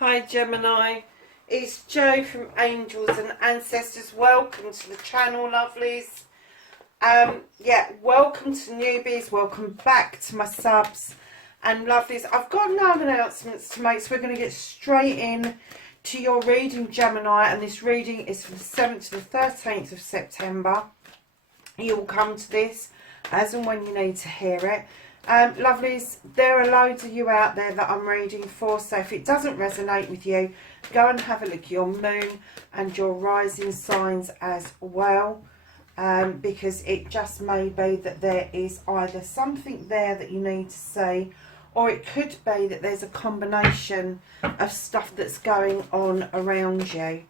Hi Gemini, it's Jo from Angels and Ancestors. Welcome to the channel, lovelies. Yeah, welcome to newbies, welcome back to my subs and lovelies. I've got no announcements to make, so we're going to get straight in to your reading, Gemini, and this reading is from the 7th to the 13th of September. You will come to this as and when you need to hear it. Lovelies, there are loads of you out there that I'm reading for, so if it doesn't resonate with you, go and have a look at your moon and your rising signs as well, because it just may be that there is either something there that you need to see, or it could be that there's a combination of stuff that's going on around you.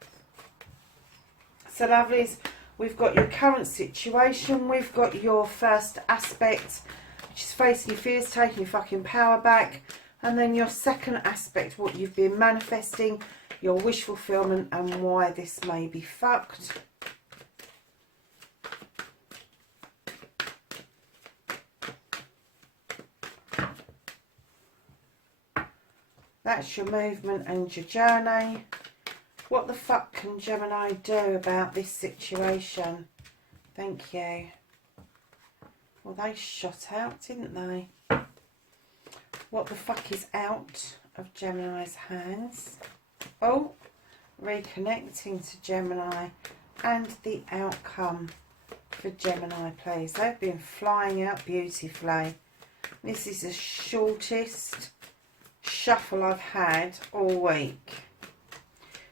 So lovelies, we've got your current situation, we've got your first aspect, which is facing your fears, taking your fucking power back, and then your second aspect, what you've been manifesting, your wish fulfillment, and why this may be fucked. That's your movement and your journey. What the fuck can Gemini do about this situation? Thank you. Well, they shot out, didn't they? What the fuck is out of Gemini's hands? Oh, reconnecting to Gemini and the outcome for Gemini, please. They've been flying out beautifully. This is the shortest shuffle I've had all week.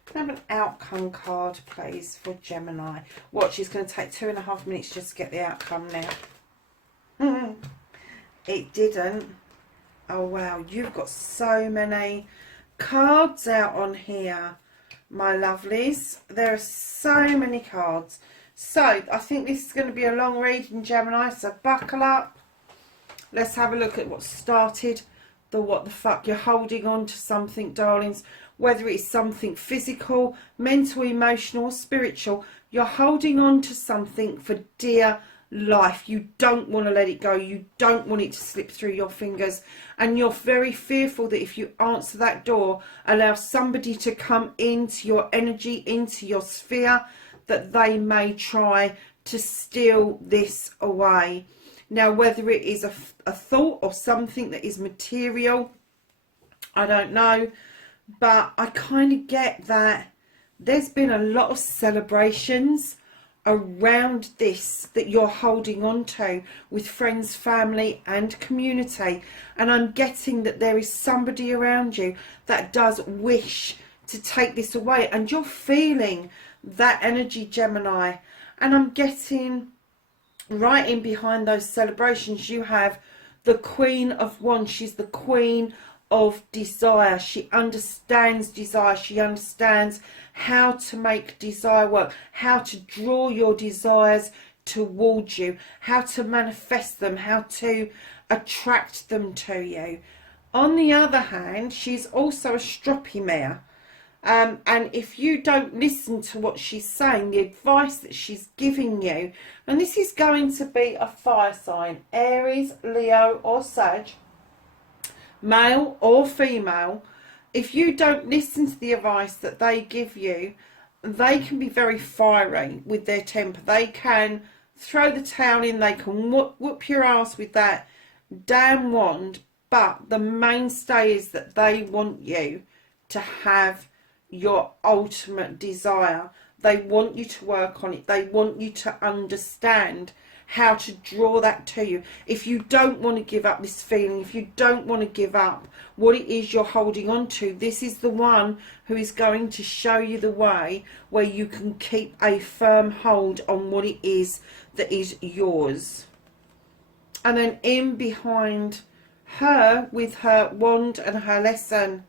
Can I have an outcome card, please, for Gemini? Watch, it's going to take 2.5 minutes just to get the outcome now. It didn't. Oh wow, you've got so many cards out on here, my lovelies. There are so many cards. So I think this is going to be a long reading, Gemini, so buckle up. Let's have a look at what started the what the fuck. You're holding on to something, darlings, whether it's something physical, mental, emotional, spiritual. You're holding on to something for dear life. You don't want to let it go. You don't want it to slip through your fingers, and you're very fearful that if you answer that door, allow somebody to come into your energy, into your sphere, that they may try to steal this away. Now, whether it is a thought or something that is material, I don't know, but I kind of get that there's been a lot of celebrations around this that you're holding on to with friends, family and community, and I'm getting that there is somebody around you that does wish to take this away, and you're feeling that energy, Gemini. And I'm getting right in behind those celebrations you have the Queen of Wands. She's the Queen of desire. She understands desire. She understands how to make desire work, how to draw your desires towards you, how to manifest them, how to attract them to you. On the other hand, she's also a stroppy mare. And if you don't listen to what she's saying, the advice that she's giving you, and this is going to be a fire sign, Aries, Leo or Sag, male or female, if you don't listen to the advice that they give you, they can be very fiery with their temper. They can throw the towel in, they can whoop your ass with that damn wand, but the mainstay is that they want you to have your ultimate desire. They want you to work on it. They want you to understand how to draw that to you. If you don't want to give up this feeling, if you don't want to give up what it is you're holding on to, this is the one who is going to show you the way where you can keep a firm hold on what it is that is yours. And then in behind her with her wand and her lesson,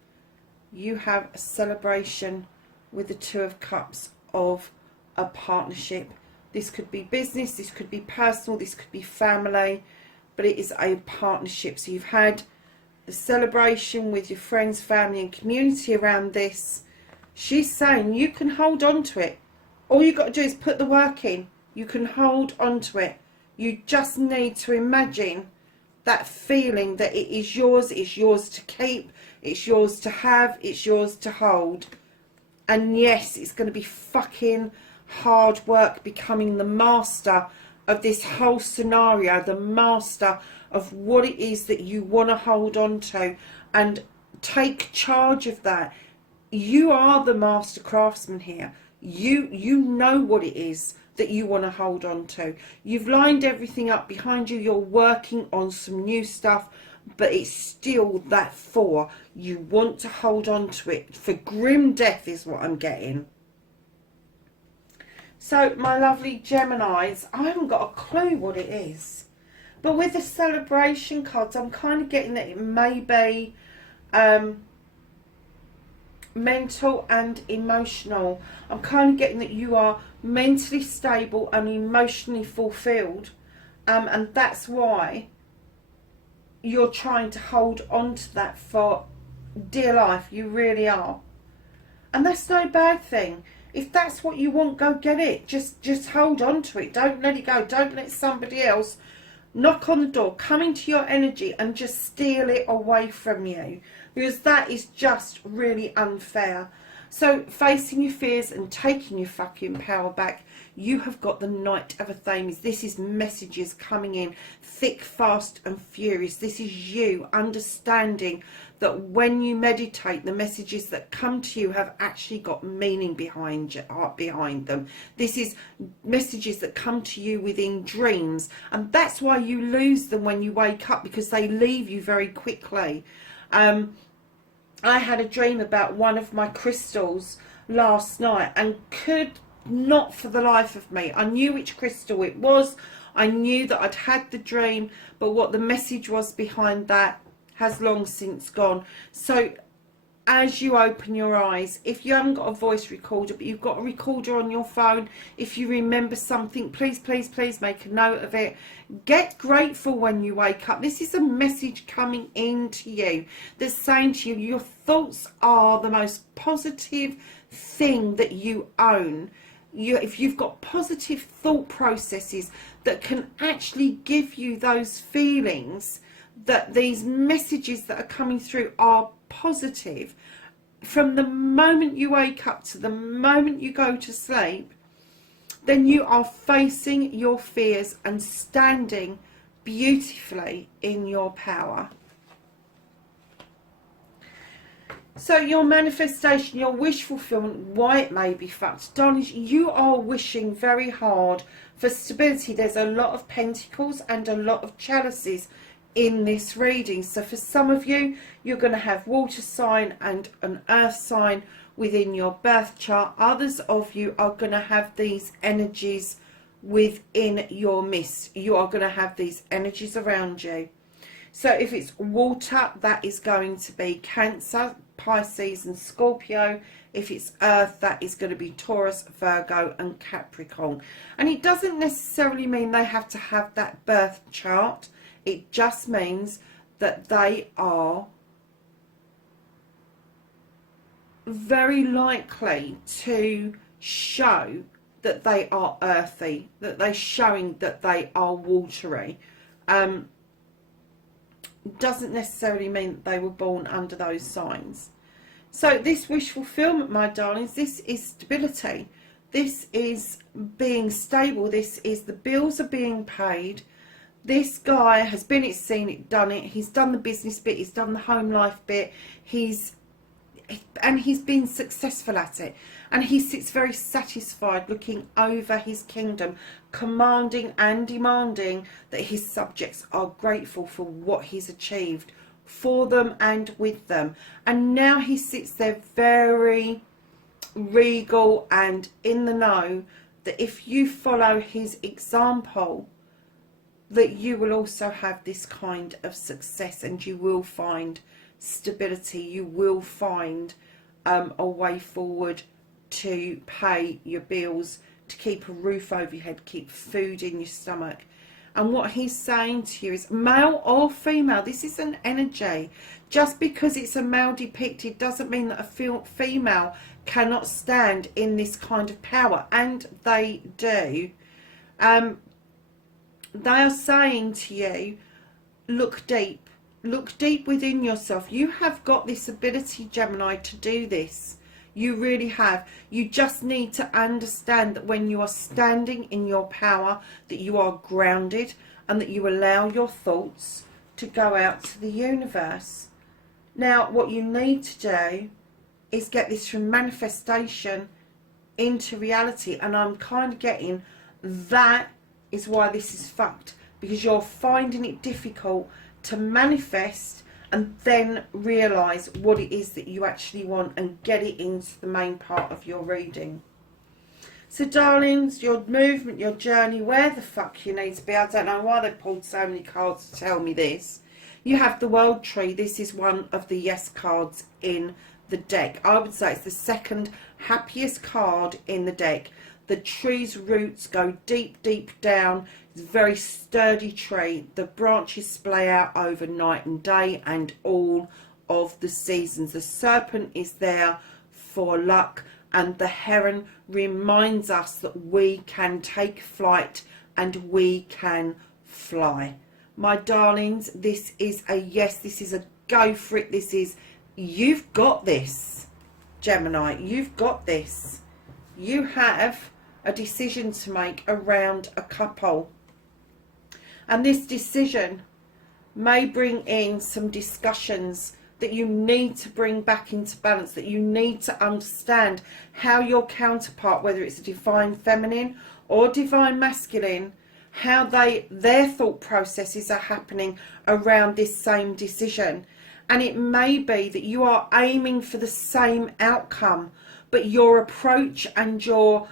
you have a celebration with the Two of Cups of a partnership. This could be business, this could be personal, this could be family, but it is a partnership. So you've had the celebration with your friends, family and community around this. She's saying you can hold on to it. All you've got to do is put the work in. You can hold on to it. You just need to imagine that feeling that it is yours, it's yours to keep, it's yours to have, it's yours to hold. And yes, it's going to be fucking hard work becoming the master of this whole scenario, the master of what it is that you want to hold on to, and take charge of that. You are the master craftsman here. You know what it is that you want to hold on to. You've lined everything up behind you. You're working on some new stuff, but it's still that 4. You want to hold on to it for grim death is what I'm getting. So, my lovely Geminis, I haven't got a clue what it is. But with the celebration cards, I'm kind of getting that it may be mental and emotional. I'm kind of getting that you are mentally stable and emotionally fulfilled. And that's why you're trying to hold on to that for dear life. You really are. And that's no bad thing. If that's what you want, go get it. Just hold on to it. Don't let it go. Don't let somebody else knock on the door, come into your energy and just steal it away from you. Because that is just really unfair. So facing your fears and taking your fucking power back, you have got the Knight of Athames. This is messages coming in thick, fast and furious. This is you understanding that when you meditate, the messages that come to you have actually got meaning behind them. This is messages that come to you within dreams, and that's why you lose them when you wake up, because they leave you very quickly. I had a dream about one of my crystals last night and could not for the life of me. I knew which crystal it was. I knew that I'd had the dream, but what the message was behind that has long since gone. So as you open your eyes, if you haven't got a voice recorder but you've got a recorder on your phone, if you remember something, please make a note of it. Get grateful when you wake up. This is a message coming into you that's saying to you, your thoughts are the most positive thing that you own. If you've got positive thought processes that can actually give you those feelings, that these messages that are coming through are positive, from the moment you wake up to the moment you go to sleep, then you are facing your fears and standing beautifully in your power. So your manifestation, your wish fulfillment, why it may be fucked, darlings, you are wishing very hard for stability. There's a lot of pentacles and a lot of chalices in this reading. So for some of you, you're going to have water sign and an earth sign within your birth chart. Others of you are going to have these energies within your mist. You are going to have these energies around you. So if it's water, that is going to be Cancer, Pisces and Scorpio. If it's earth, that is going to be Taurus, Virgo and Capricorn. And it doesn't necessarily mean they have to have that birth chart. It just means that they are very likely to show that they are earthy, that they're showing that they are watery. Doesn't necessarily mean that they were born under those signs. So this wish fulfillment, my darlings, this is stability. This is being stable. This is the bills are being paid. This guy has been it, seen it, done it. He's done the business bit. He's done the home life bit. He's been successful at it. And he sits very satisfied looking over his kingdom, commanding and demanding that his subjects are grateful for what he's achieved for them and with them. And now he sits there very regal and in the know that if you follow his example, that you will also have this kind of success and you will find stability. You will find a way forward to pay your bills, to keep a roof over your head, keep food in your stomach. And what he's saying to you is, male or female, this is an energy. Just because it's a male depicted doesn't mean that a female cannot stand in this kind of power. And they do. They are saying to you, look deep. Look deep within yourself. You have got this ability, Gemini, to do this. You really have. You just need to understand that when you are standing in your power, that you are grounded and that you allow your thoughts to go out to the universe. Now, what you need to do is get this from manifestation into reality. And I'm kind of getting that is why this is fucked. Because you're finding it difficult to manifest and then realise what it is that you actually want and get it into the main part of your reading. So darlings, your movement, your journey, where the fuck you need to be. I don't know why they pulled so many cards to tell me this. You have the World Tree. This is one of the yes cards in the deck. I would say it's the second happiest card in the deck. The tree's roots go deep, deep down. It's a very sturdy tree. The branches splay out over night and day and all of the seasons. The serpent is there for luck, and the heron reminds us that we can take flight and we can fly. My darlings, this is a yes. This is a go for it. This is, you've got this, Gemini. You've got this. You have a decision to make around a couple, and this decision may bring in some discussions that you need to bring back into balance, that you need to understand how your counterpart, whether it's a divine feminine or divine masculine, how their thought processes are happening around this same decision. And it may be that you are aiming for the same outcome, but your approach and your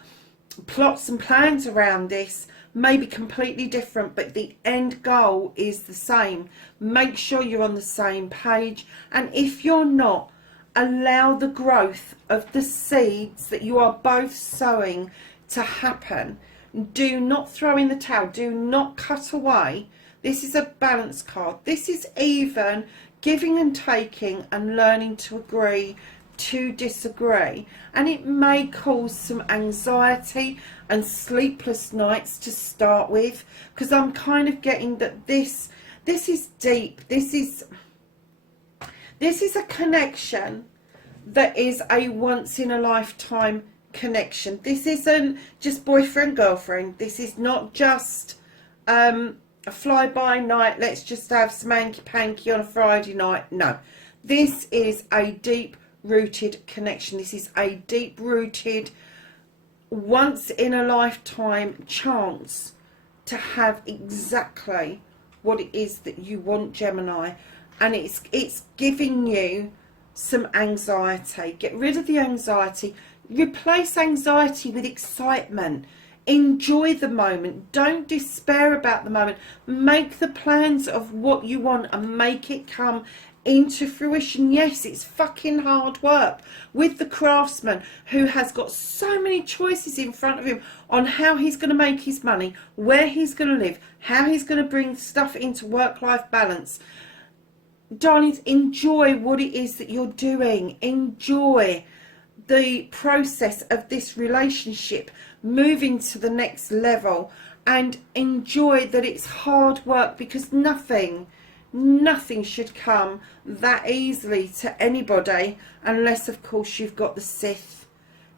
plots and plans around this may be completely different, but the end goal is the same. Make sure you're on the same page, and if you're not, allow the growth of the seeds that you are both sowing to happen. Do not throw in the towel. Do not cut away. This is a balance card. This is even giving and taking and learning to agree to disagree, and it may cause some anxiety and sleepless nights to start with, because I'm kind of getting that this is deep. This is a connection that is a once in a lifetime connection. This isn't just boyfriend girlfriend. This is not just a fly by night, let's just have some hanky panky on a Friday night. No, this is a deep rooted connection. This is a deep rooted, once in a lifetime chance to have exactly what it is that you want, Gemini. And it's giving you some anxiety. Get rid of the anxiety. Replace anxiety with excitement. Enjoy the moment. Don't despair about the moment. Make the plans of what you want and make it come into fruition. Yes, it's fucking hard work with the craftsman who has got so many choices in front of him on how he's going to make his money, where he's going to live, how he's going to bring stuff into work-life balance. Darlings, enjoy what it is that you're doing. Enjoy the process of this relationship moving to the next level, and enjoy that it's hard work, because nothing should come that easily to anybody, unless of course you've got the Sith,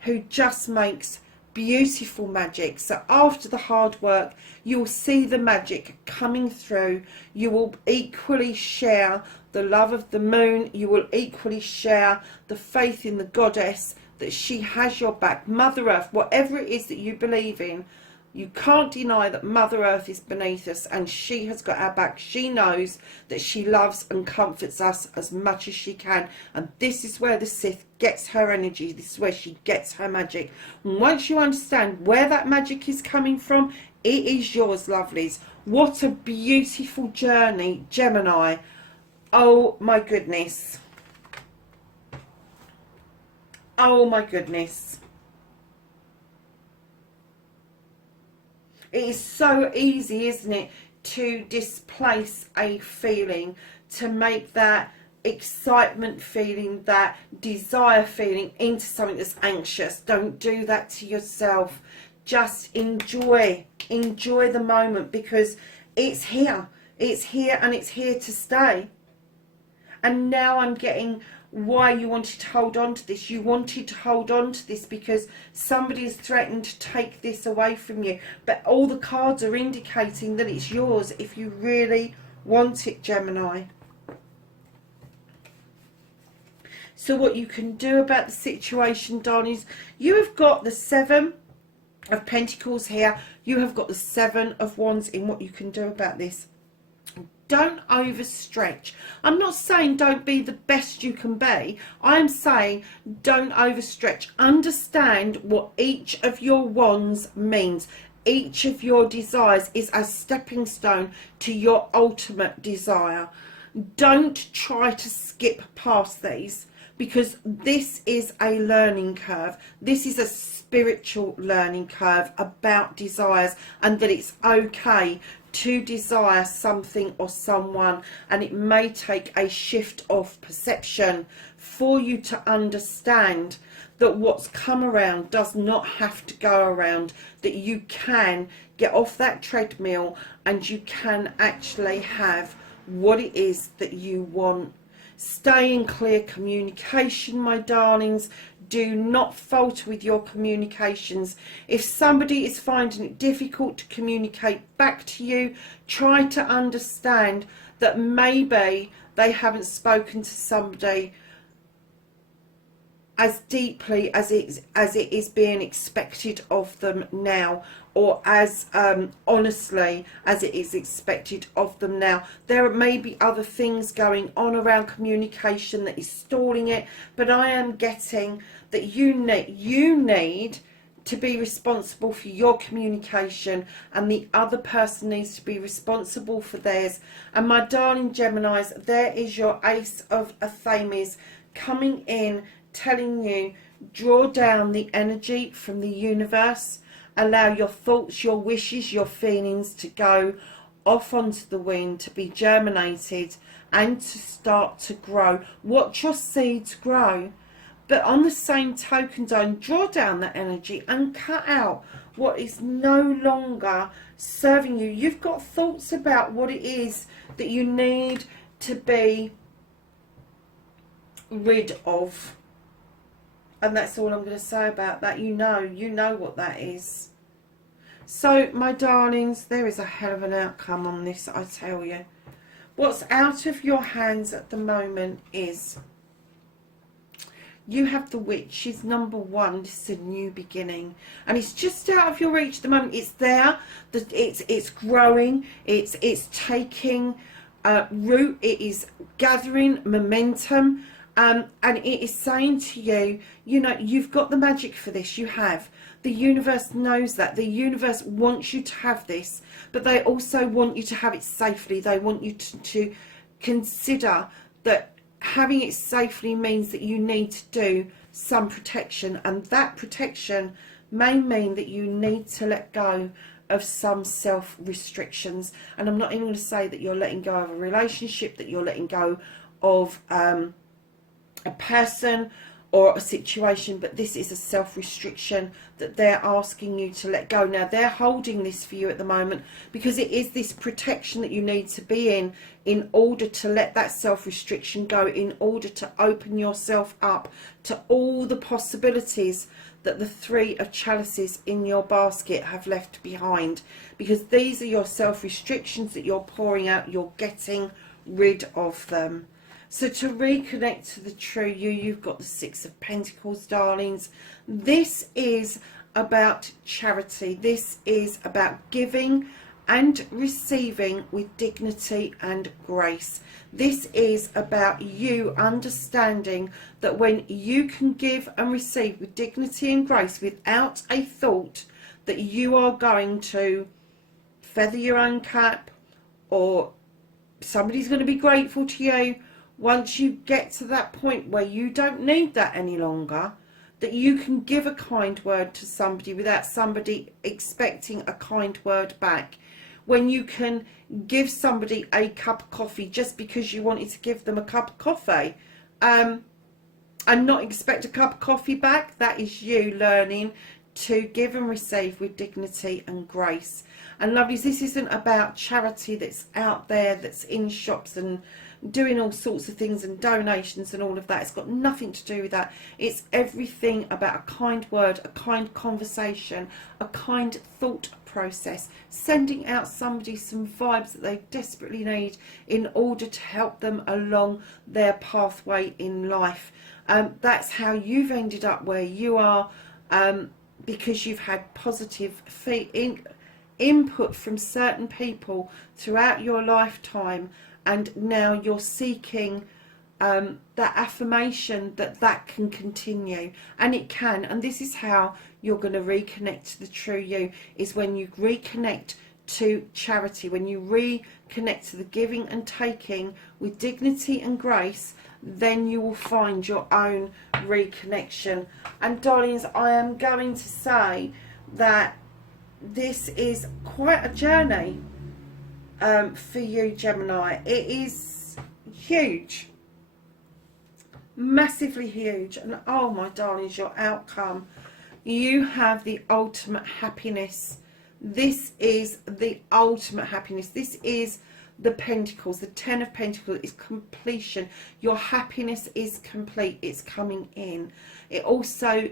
who just makes beautiful magic. So after the hard work, you'll see the magic coming through. You will equally share the love of the moon. You will equally share the faith in the goddess, that she has your back. Mother Earth, whatever it is that you believe in, you can't deny that Mother Earth is beneath us, and she has got our back. She knows that she loves and comforts us as much as she can, and this is where the Sith gets her energy. This is where she gets her magic. And once you understand where that magic is coming from, it is yours, lovelies. What a beautiful journey, Gemini. Oh my goodness. Oh my goodness. It is so easy, isn't it, to displace a feeling, to make that excitement feeling, that desire feeling, into something that's anxious. Don't do that to yourself. Just enjoy the moment, because it's here. It's here and it's here to stay. And now I'm getting why you wanted to hold on to this. You wanted to hold on to this because somebody has threatened to take this away from you. But all the cards are indicating that it's yours if you really want it, Gemini. So what you can do about the situation, darlings, you have got the Seven of Pentacles here. You have got the Seven of Wands in what you can do about this. Don't overstretch. I'm not saying don't be the best you can be. I'm saying don't overstretch. Understand what each of your wands means. Each of your desires is a stepping stone to your ultimate desire. Don't try to skip past these, because this is a learning curve. This is a spiritual learning curve about desires, and that it's okay to desire something or someone, and it may take a shift of perception for you to understand that what's come around does not have to go around, that you can get off that treadmill and you can actually have what it is that you want. Stay in clear communication, my darlings. Do not falter with your communications. If somebody is finding it difficult to communicate back to you, try to understand that maybe they haven't spoken to somebody as deeply as it is being expected of them now, or as honestly as it is expected of them now. There may be other things going on around communication that is stalling it, but I am getting that you need to be responsible for your communication, and the other person needs to be responsible for theirs. And my darling Geminis, there is your Ace of Athames coming in, telling you, draw down the energy from the universe. Allow your thoughts, your wishes, your feelings to go off onto the wind, to be germinated and to start to grow. Watch your seeds grow. But on the same token, don't draw down that energy and cut out what is no longer serving you. You've got thoughts about what it is that you need to be rid of. And that's all I'm going to say about that. You know what that is. So, my darlings, there is a hell of an outcome on this, I tell you. What's out of your hands at the moment is you have the Witch. She's number one. This is a new beginning, and it's just out of your reach at the moment. It's there. It's growing. It's taking root. It is gathering momentum. And it is saying to you, you know, you've got the magic for this. You have. The universe knows that. The universe wants you to have this, but they also want you to have it safely. They want you to consider that having it safely means that you need to do some protection, and that protection may mean that you need to let go of some self-restrictions. And I'm not even going to say that you're letting go of a relationship, that you're letting go of a person or a situation, but this is a self-restriction that they're asking you to let go. Now, they're holding this for you at the moment because it is this protection that you need to be in order to let that self-restriction go, in order to open yourself up to all the possibilities that the Three of Chalices in your basket have left behind, because these are your self-restrictions that you're pouring out. You're getting rid of them. So to reconnect to the true you, you've got the Six of Pentacles, darlings. This is about charity. This is about giving and receiving with dignity and grace. This is about you understanding that when you can give and receive with dignity and grace without a thought that you are going to feather your own cap or somebody's going to be grateful to you, once you get to that point where you don't need that any longer, that you can give a kind word to somebody without somebody expecting a kind word back. When you can give somebody a cup of coffee just because you wanted to give them a cup of coffee and not expect a cup of coffee back, that is you learning to give and receive with dignity and grace. And lovelies, this isn't about charity that's out there, that's in shops and doing all sorts of things and donations and all of that. It's got nothing to do with that. It's everything about a kind word, a kind conversation, a kind thought process, sending out somebody some vibes that they desperately need in order to help them along their pathway in life. That's how you've ended up where you are, because you've had positive input from certain people throughout your lifetime, and now you're seeking that affirmation that that can continue, and it can. And this is how you're going to reconnect to the true you, is when you reconnect to charity, when you reconnect to the giving and taking with dignity and grace. Then you will find your own reconnection. And darlings, I am going to say that this is quite a journey for you, Gemini. It is huge, massively huge. And oh my darlings, your outcome, you have the ultimate happiness. This is the ultimate happiness. This is the Pentacles. The Ten of Pentacles is completion. Your happiness is complete. It's coming in. It also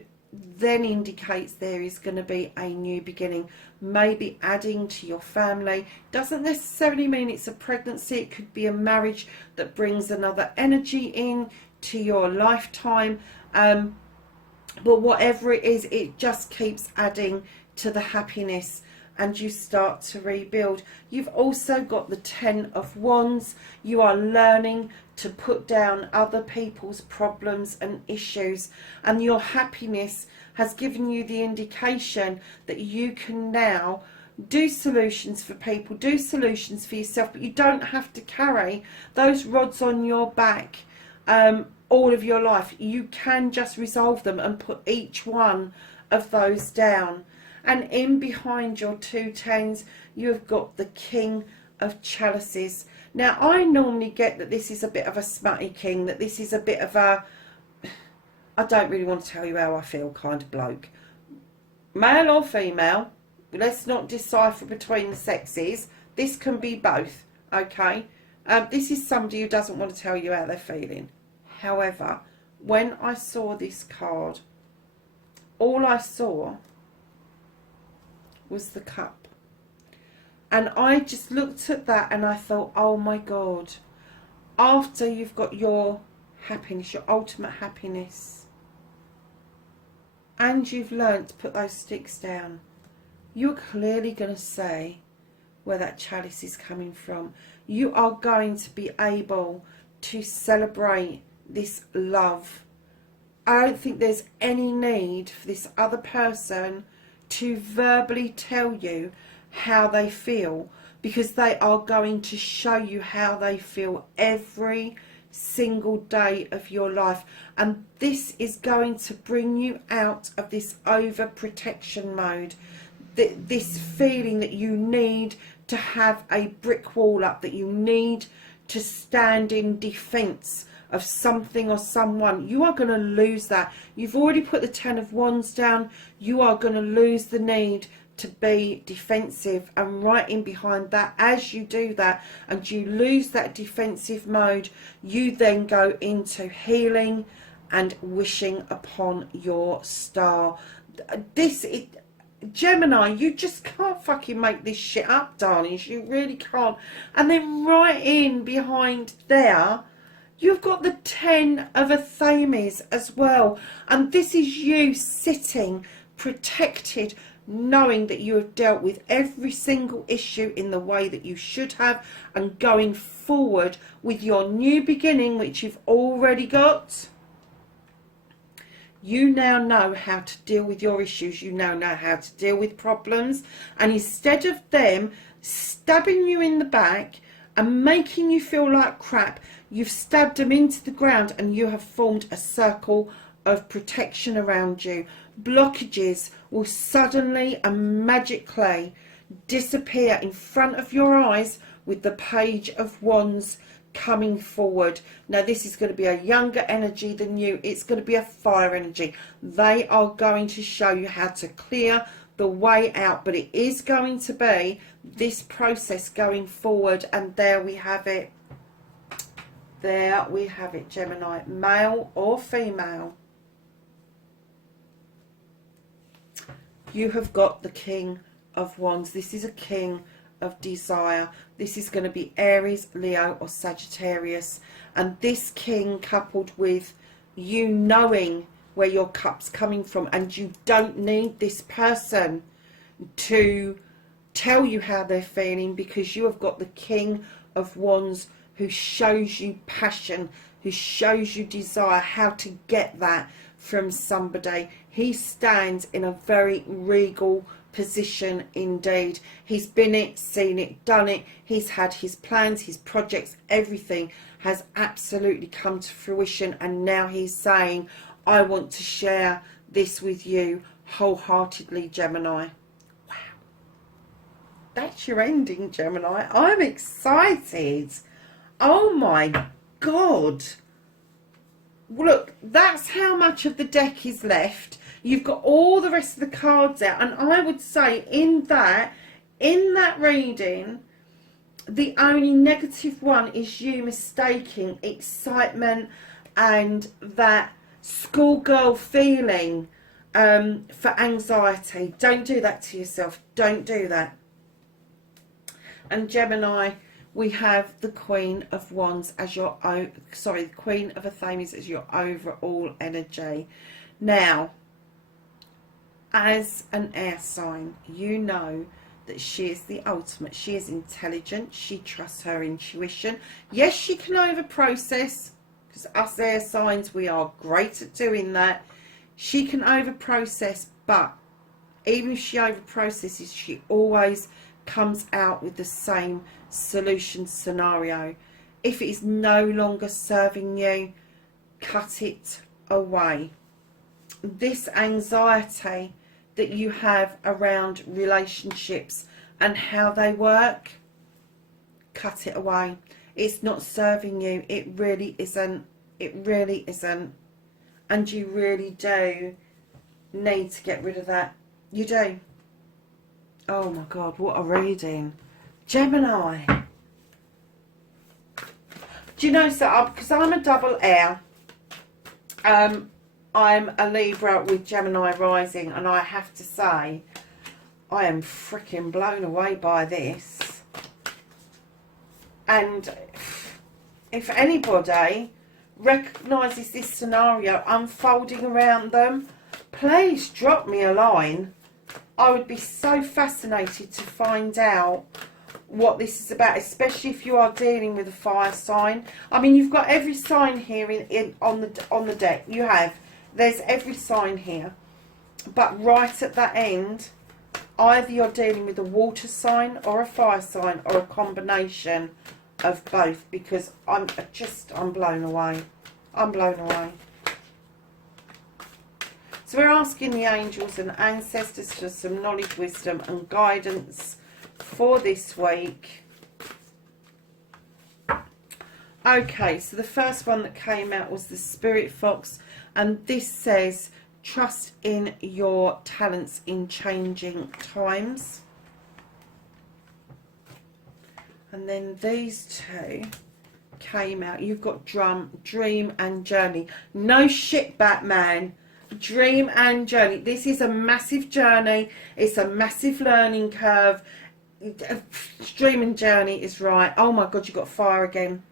then indicates there is going to be a new beginning, maybe adding to your family. Doesn't necessarily mean it's a pregnancy. It could be a marriage that brings another energy in to your lifetime. But whatever it is, it just keeps adding to the happiness, and you start to rebuild. You've also got the Ten of Wands. You are learning to put down other people's problems and issues, and your happiness has given you the indication that you can now do solutions for people, do solutions for yourself, but you don't have to carry those rods on your back all of your life. You can just resolve them and put each one of those down. And in behind your two tens, you've got the King of Chalices. Now, I normally get that this is a bit of a smutty king, that this is a bit of a, I don't really want to tell you how I feel kind of bloke. Male or female, let's not decipher between the sexes. This can be both, okay? This is somebody who doesn't want to tell you how they're feeling. However, when I saw this card, all I saw was the Cup. And I just looked at that and I thought, oh my God, after you've got your happiness, your ultimate happiness, and you've learnt to put those sticks down, you're clearly going to say where that chalice is coming from. You are going to be able to celebrate this love. I don't think there's any need for this other person to verbally tell you how they feel, because they are going to show you how they feel every single day of your life. And this is going to bring you out of this overprotection mode, this feeling that you need to have a brick wall up, that you need to stand in defense of something or someone. You are going to lose that. You've already put the Ten of Wands down. You are going to lose the need to be defensive, and right in behind that, as you do that and you lose that defensive mode, you then go into healing and wishing upon your star. Gemini, you just can't fucking make this shit up, darlings. You really can't. And then right in behind there, you've got the Ten of Athames as well. And this is you sitting protected, knowing that you have dealt with every single issue in the way that you should have, and going forward with your new beginning, which you've already got. You now know how to deal with your issues. You now know how to deal with problems. And instead of them stabbing you in the back and making you feel like crap, you've stabbed them into the ground, and you have formed a circle of protection around you. Blockages will suddenly and magically disappear in front of your eyes with the Page of Wands coming forward. Now, this is going to be a younger energy than you. It's going to be a fire energy. They are going to show you how to clear the way out, but it is going to be this process going forward. And there we have it. There we have it, Gemini, male or female. You have got the King of Wands. This is a king of desire. This is going to be Aries, Leo or Sagittarius. And this king, coupled with you knowing where your cup's coming from, and you don't need this person to tell you how they're feeling, because you have got the King of Wands who shows you passion, who shows you desire, how to get that from somebody. He stands in a very regal position indeed. He's been it, seen it, done it. He's had his plans, his projects, everything has absolutely come to fruition, and now he's saying, I want to share this with you wholeheartedly, Gemini. Wow. That's your ending, Gemini. I'm excited. Oh my God. Look, that's how much of the deck is left. You've got all the rest of the cards out, and I would say in that reading, the only negative one is you mistaking excitement and that schoolgirl feeling for anxiety. Don't do that to yourself. Don't do that. And Gemini, we have the Queen of Wands as your the Queen of Athames as your overall energy. Now, as an air sign, you know that she is the ultimate. She is intelligent. She trusts her intuition. Yes, she can over-process, because us air signs, we are great at doing that. She can over-process, but even if she over-processes, she always comes out with the same solution scenario. If it is no longer serving you, cut it away. This anxiety that you have around relationships and how they work, cut it away. It's not serving you. It really isn't. It really isn't. And you really do need to get rid of that. You do. Oh my God, what a reading. Gemini. Do you know, so because I'm a double air, I'm a Libra with Gemini rising, and I have to say, I am freaking blown away by this. And if anybody recognises this scenario unfolding around them, please drop me a line. I would be so fascinated to find out what this is about, especially if you are dealing with a fire sign. I mean, you've got every sign here on the deck. You have. There's every sign here. But right at that end, either you're dealing with a water sign or a fire sign or a combination of both, because I'm blown away. I'm blown away. So we're asking the angels and ancestors for some knowledge, wisdom and guidance for this week. Okay, so the first one that came out was the Spirit Fox, and this says, trust in your talents in changing times. And then these two came out. You've got Dream and Journey. No shit, Batman. Dream and Journey. This is a massive journey. It's a massive learning curve. Dream and Journey is right. Oh my God, you've got fire again.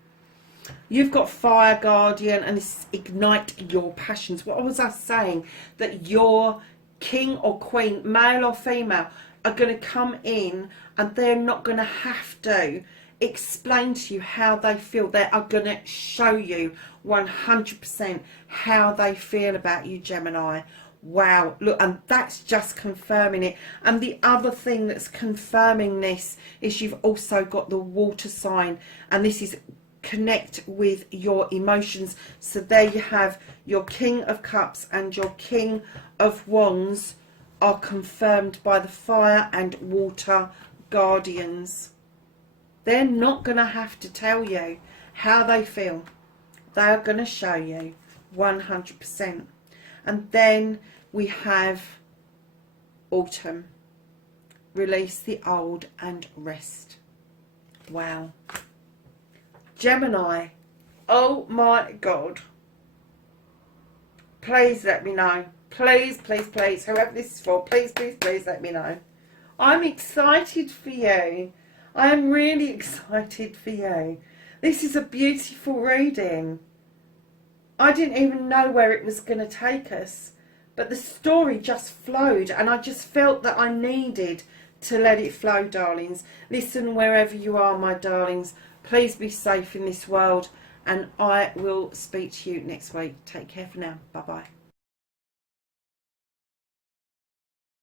You've got Fire Guardian, and this ignite your passions. What was I saying? That your king or queen, male or female, are going to come in, and they're not going to have to explain to you how they feel. They are going to show you 100% how they feel about you, Gemini. Wow, look, and that's just confirming it. And the other thing that's confirming this is you've also got the water sign, and this is connect with your emotions. So there you have your King of Cups and your King of Wands are confirmed by the fire and water guardians. They're not going to have to tell you how they feel. They're going to show you 100%. And then we have Autumn. release the old and rest. Wow. Gemini, oh my God. Please let me know. Please, please, please, whoever this is for, please, please, please let me know. I'm excited for you. I am really excited for you. This is a beautiful reading. I didn't even know where it was going to take us, but the story just flowed, and I just felt that I needed to let it flow, darlings. Listen, wherever you are, my darlings, please be safe in this world, and I will speak to you next week. Take care for now. Bye-bye.